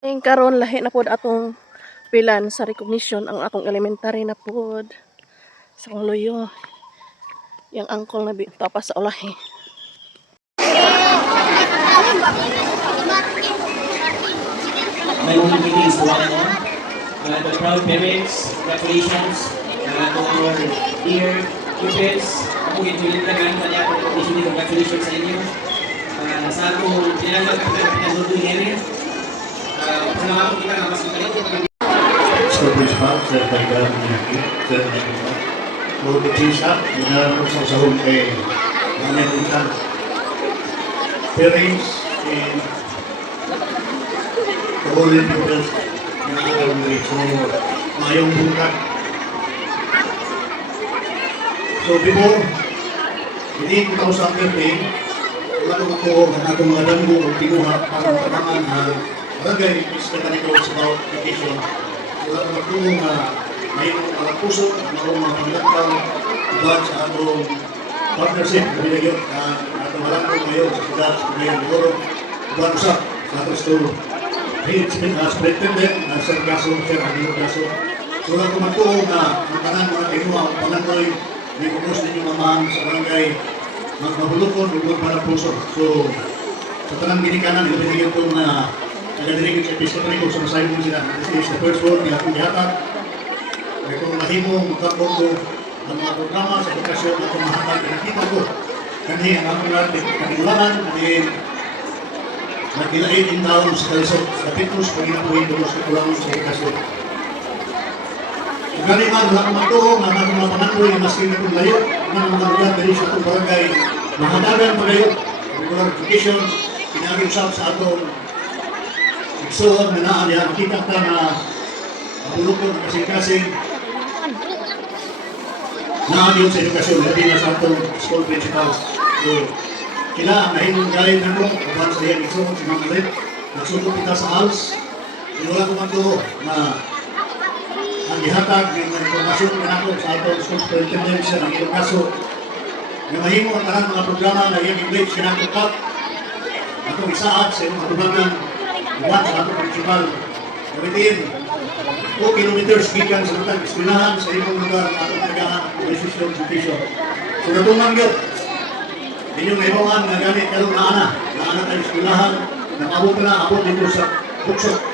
Ing karon lahi na pod atong pilan sa recognition ang akong elementary na pod sa kong loyo. Yang angkol na tapas sa ulahi. My only greetings to one and all. The proud parents, congratulations to our dear pupils. Ako ituloy na ganun kanya ako recognition, congratulations sa inyo. Sa akong pinag-pinag-pinag-pinag area. Salamat po kita na mas magaling. School principal, Sir Taiga, Sir Taiga. Lord Batista, minaroon sa sahod kay Nanay Punta. Parents and kabulit pupils na nakakawin rin. So, mayong bungkat. So, before, hindi ko ako sa campaign, wala ko ang atong mga damgo o pinuha para matamangan ang bagay is mechanical about education. Wala ko magtulong na mayroong mga puso, mayroong mga paglatang ibang sa atong partnership na binagyan na atong malangkong ngayon sa sila sa Pagayang Bigoro, ibang usap sa atong store. Superintendent na Sir Gaso, Sir Anilo Gaso. So wala ko magtulong na ang tanan mga kinuha, ang pananoy, may kumos ninyo mamahang sa barangay magmabulukon, bukod para puso. So, sa tanang ginikanan, ibinigyan itong na nagadirig sa episcopal ko sa masayon mo sila. This is the first word ni akong gihatag. Kaya kung mahimo, magkakong ko ang mga programa sa edukasyon na itong mahatag, nakita ko kani ang akong natin kanilangan, kani nagkilain in taon sa kalisod sa Pitus, kung inapuhin doon sa kulangon sa edukasyon. Kung gani man, wala kong magtuong, ang akong mga pananoy, maski na itong layo, ang mga lugar dali sa itong barangay, mahadagan pa kayo, regular education, pinag-usap sa atong igsoon na naan niya, makita ka na mabulukon ng kasing-kasing naan yun sa edukasyon, labi na sa atong school principals. So, sila ang nahimong galing na mo, kaban sa iyang igsoon, si Ma'am Marit, nagsugod kita sa ALS, sinula ko man doon na ang gihatag ng informasyon na ako sa atong school superintendent siya ng ilang kaso na mahimo ang tarang mga programa na iyang English kinakupap atong isaat sa iyong katubangan buwan sa atong principal Maritin 2 kilometers gikan sa matang eskwelahan sa iyong lugar na atong tagaan resisyon education. So natuman yun inyong naibawan na gamit karong naana tayo eskwelahan na abot na abot dito sa buksok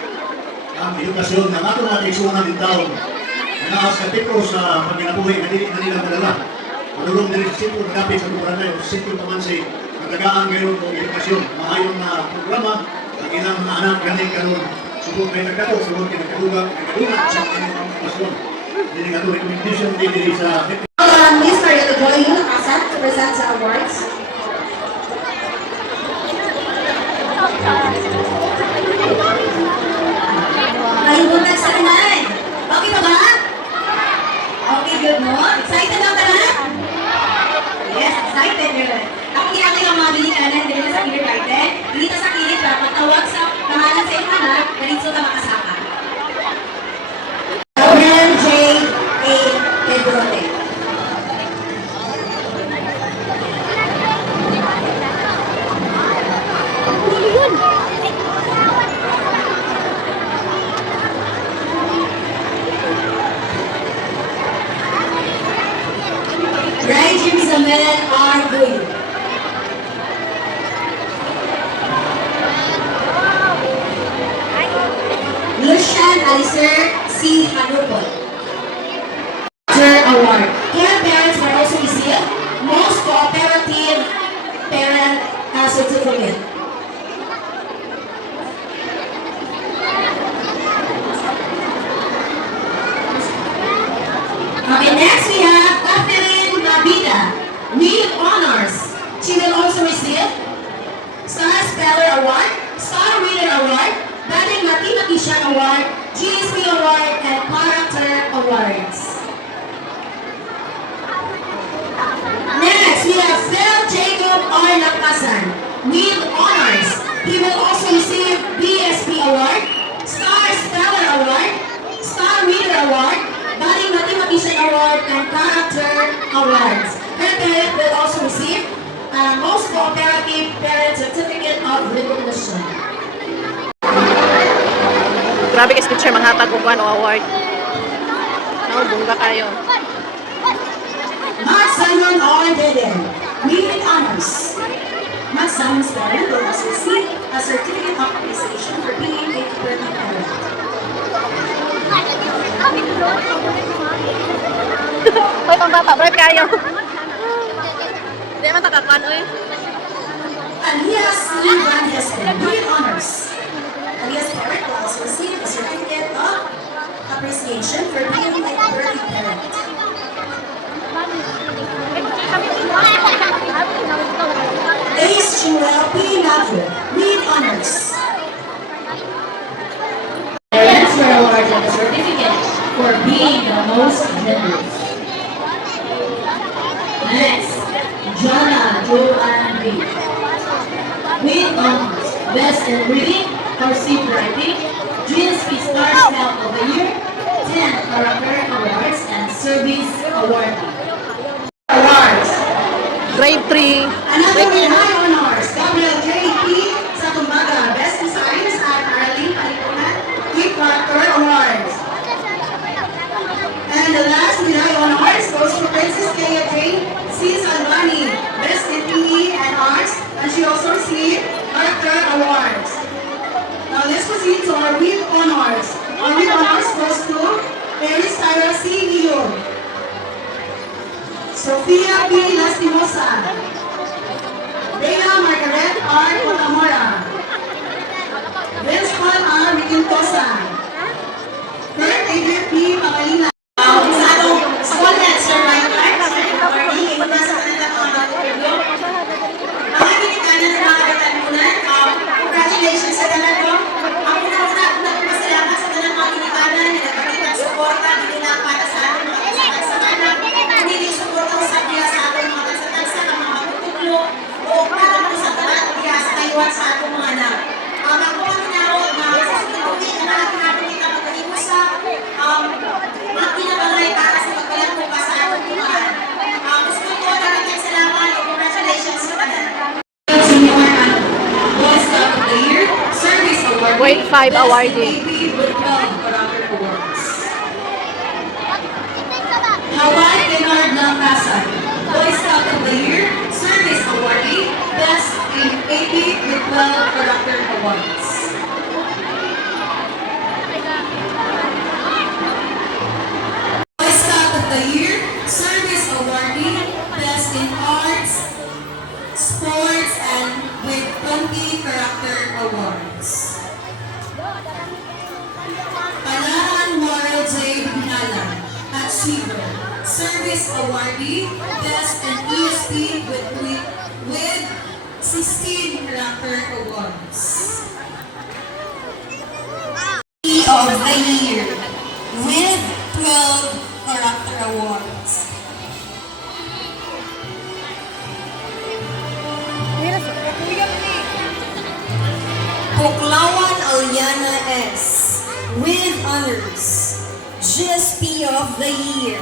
ang edukasyon na nato natin isunan din taon na naas ka tipo sa pagkinabuhi na dili na nila madala. Madulong din sa sityo magapit sa barangay o sityo naman sa katagaan ngayon o edukasyon. Maayong na programa ang ilang mga anak galing karon subok kay nagkato, subok kay nagkadugang sa kanyang edukasyon. Dili nga ito recommendation dili sa Miss Maria Joy Asan to present sa awards. Ayun po sa kanay. Okay na ba? Okay, good no? Excited ang tanan? Yes, excited good. Ako kaya ang mga bilikanan dito sa kindergarten. Dito sa kilit na pagtawag sa pangalan sa iyong anak, ganito na makasaka. Lauren J. A. Pedrote. Ryan Isabel R. Guy. Lucian Alicer C. Hanupol. Award. Care parents are also received Most Cooperative Parent Certificate. Okay, next we have Catherine Nabida with honors. She will also receive Star Speller Award, Star Reader Award, Budding Mathematician Award, GSP Award, and Character Awards. Next, we have Phil Jacob R. Lakasan with honors. He will also receive BSP Award, Star Speller Award, Star Reader Award, Budding Mathematician Award, and Character Awards. Her parent will also receive Most Cooperative Parent Certificate of Recognition. Grabe kasi teacher manghatag og ano award. No, bungga kayo. Matt Simon R. Deden, with honors. Matt Simon's parent will also receive a certificate of appreciation for being a worthy parent. Hoy, pang bata, bright kayo. Di man takakuan oy. Alias Lee Van Hesten, with honors. Alias parent will also receive a certificate of appreciation for being a worthy parent. Ace Joel P. Matthew, with honors. Parents were awarded a certificate for being the most generous. Next, Jonah Joanne Reed, with honors. Best in reading, cursive writing, GSP Star Scout of the Year, 10 Character Awards, and Service Award. Awards. Grade 3. Another with high honors, Gabriel J. P. Satumbaga, Best in Science at Arlene Palipunan, with Character Awards. And the last with high honors goes to Princess Kaya Jane C. Salvani, Best in PE and Arts, and she also received Character Awards. Now let's proceed to our with honors. Our with honors goes to Paris Tyra C. Leon, Sofia P. Lastimosa, Dana Margaret R. Cotamora, Vince Paul R. Riquentosa, Kurt Adrian P. Pakalina. Sa atong school head, Sir Ryan Clark, Sir Attorney, ito na sa kanilang mga interview. Mga kinikanan ng mga katalunan, congratulations sa tanan ko. Ang una-una ako nagpasalamat sa tanan mga kinikanan na nagpakita ng suporta dito lang para sa ating mga kasamanan. Hindi suporta sa biya sa ating mga kasatagsa ng mga matutulog o para mo sa tanan biya sa kayuan sa ating mga anak. Ako ang tinawag na sa sinituwi na mga kinakita magkalimus sa mga kinabalay para sa pagbalang mo pa sa ating tumaan. Gusto ko talagang salamat o congratulations sa tanan. Senior Boy Scout of the Year, Service Award, Grade 5 awardee. Hawaii Bernard Lampasan, Boy Scout of the Year, Service Awardee, Best in AP with 12 Character Awards. Boy Scout of the Year, Service Awardee, Best in Arts, Sports, and with 20 Character Awards. Panahan Moral J. Binalan, Achiever, Service Awardee, Best in ESP with 16 Character Awards. Of the Year with 12 Character Awards. Puklawan Aliana S. with honors. GSP of the Year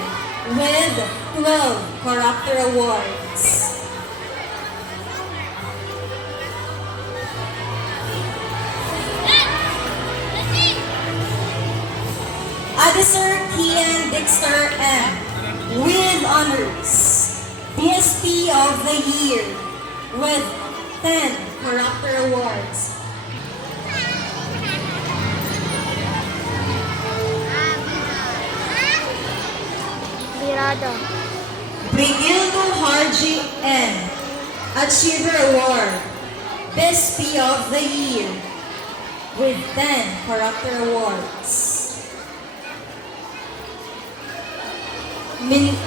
with 12 Character Awards. Adisar Kian Dexter M. with honors. BSP of the Year with 10 Character Awards. Brigildo Harji N. Achiever Award, Best P of the Year, with 10 Character Awards.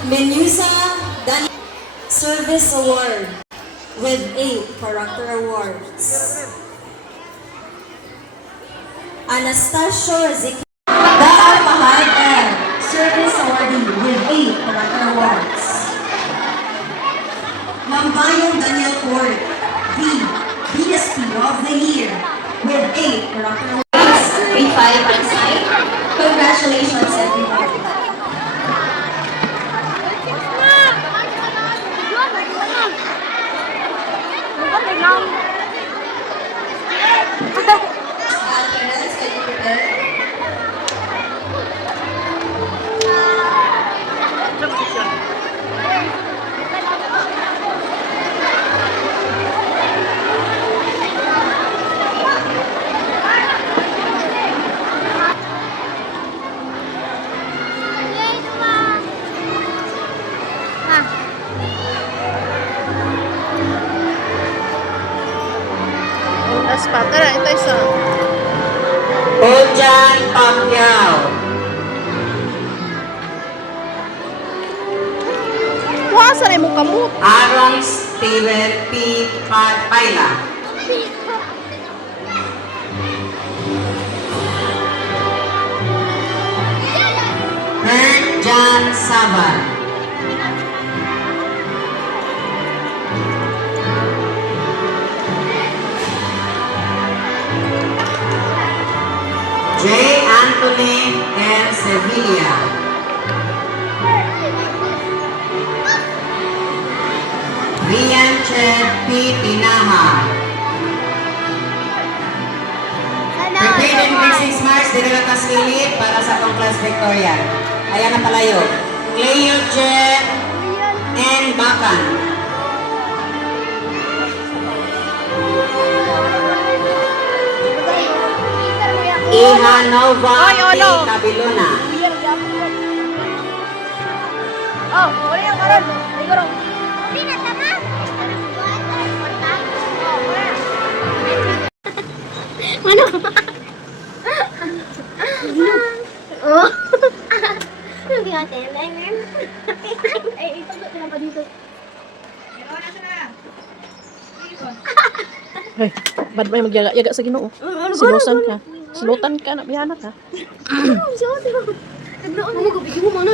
Menusa Dani Service Award, with 8 Character Awards. Anastasio Zeki Daan Mahal N. Service Awardee with 8 Character Awards. Mambayong Daniel Court, V. BSP of the Year, with 8 Character Awards. Grade 5 on site. Congratulations, everyone. Parents, can you prepare? Rojan Pacquiao. Kuha sa mo kamot. Aaron Steven P. Paila. Kurt John Saban. J. Anthony N. Sevilla. Rian Ched P. Tinaha. Prepared and 6 March, dinala ka silid para sa atong class Victoria. Ayan na palayo. Cleo J. N. Bacan. Ihanova Ay, P. ano? Cabiluna. Oh, wala yung karon. Siguro. Ano? Oh. Ano ginagawa tayo? Ay, ipagod na pa dito. Ay, bad may magyaga-yaga sa Ginoo. Sinusan ka. Sinutan ka na biyana ka. Ano? Nagnoon mo gabi mo ano